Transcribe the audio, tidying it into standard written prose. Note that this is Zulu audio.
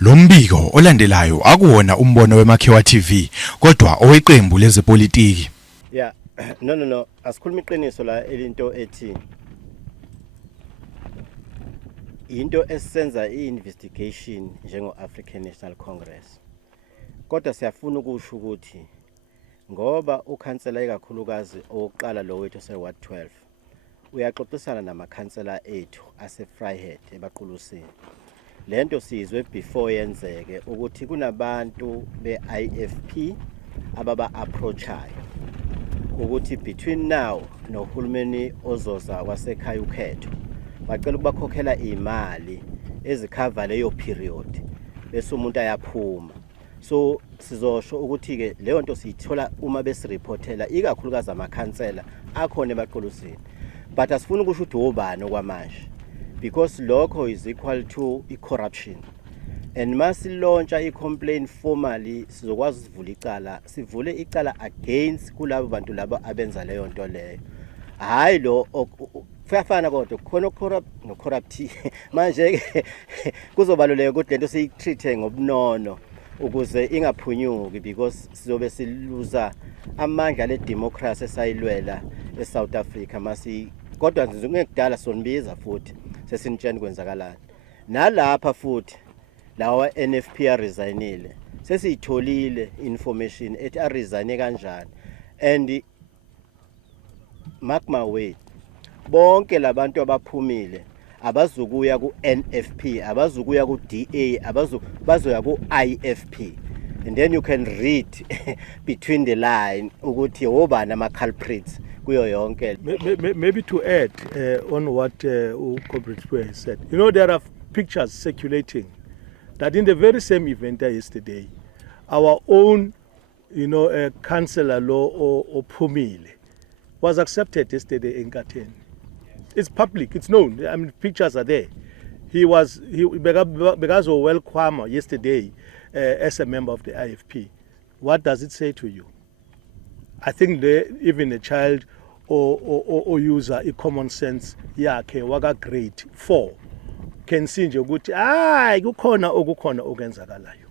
Lo mbiko olandelayo akuwona umbono weMakhewa TV kodwa oweqembu lezepolitiki. Yeah, no. Asikhuluma iqiniso la elinto ethi into esenza i-investigation njengo-African National Congress. Kodwa siyafuna ukusho ukuthi ngoba ukhansela ikakhulukazi oqala lo wethu se-Ward 12 uyaxoxisana namakhansela ethu ase-Vryheid ebaqulusini. Lento sizwe before yenzeke ukuthi kunabantu be-IFP ababa approachayo ukuthi between now nohulumeni ozoza wasekhaya ukhetho bacela ukubakhokhela imali ezikhava leyo period bese umuntu ayaphuma. So sizosho ukuthi ke leyo nto siyithola uma besireportela ikakhulukazi amakhansela akhona ebaqulusini, but asifuna ukusho ukuthi ubani okwamanje because lokho is equal to corruption. And masilontsha i-complaint formally sizokwazi sivule icala, sivule icala against kulabo bantu laba abenza leyo nto leyo. Hayi lo kuyafana kodwa khona no corrupt manje ke kuzobaluleka ukuthi lento siyitreat ngobunono ukuze ingaphunyuki because sizobe siluza amandla le democracy esayilwela eSouth Africa kodwa ngekudala sonbiza futhi sesinitshela kwenzakalani nalapha futhi lawa NFP resignile sesiyitholile information ethi resign kanjani. And mark my word, bonke labantu abaphumile abazukuya ku NFP, abazukuya ku DA, bazoya ku IFP. And then you can read between the line ukuthi obani ama culprits kuyo yonke. Maybe to add on what Comrade said, you know, there are pictures circulating that in the very same event yesterday, our own, councillor law or Phumile was accepted yesterday in Kateni. It's public, it's known. I mean, pictures are there. He because of welcome yesterday as a member of the IFP. What does it say to you? I think even a child or user a common sense yakhe waka grade 4 can see nje ukuthi kukhona okenzakalayo.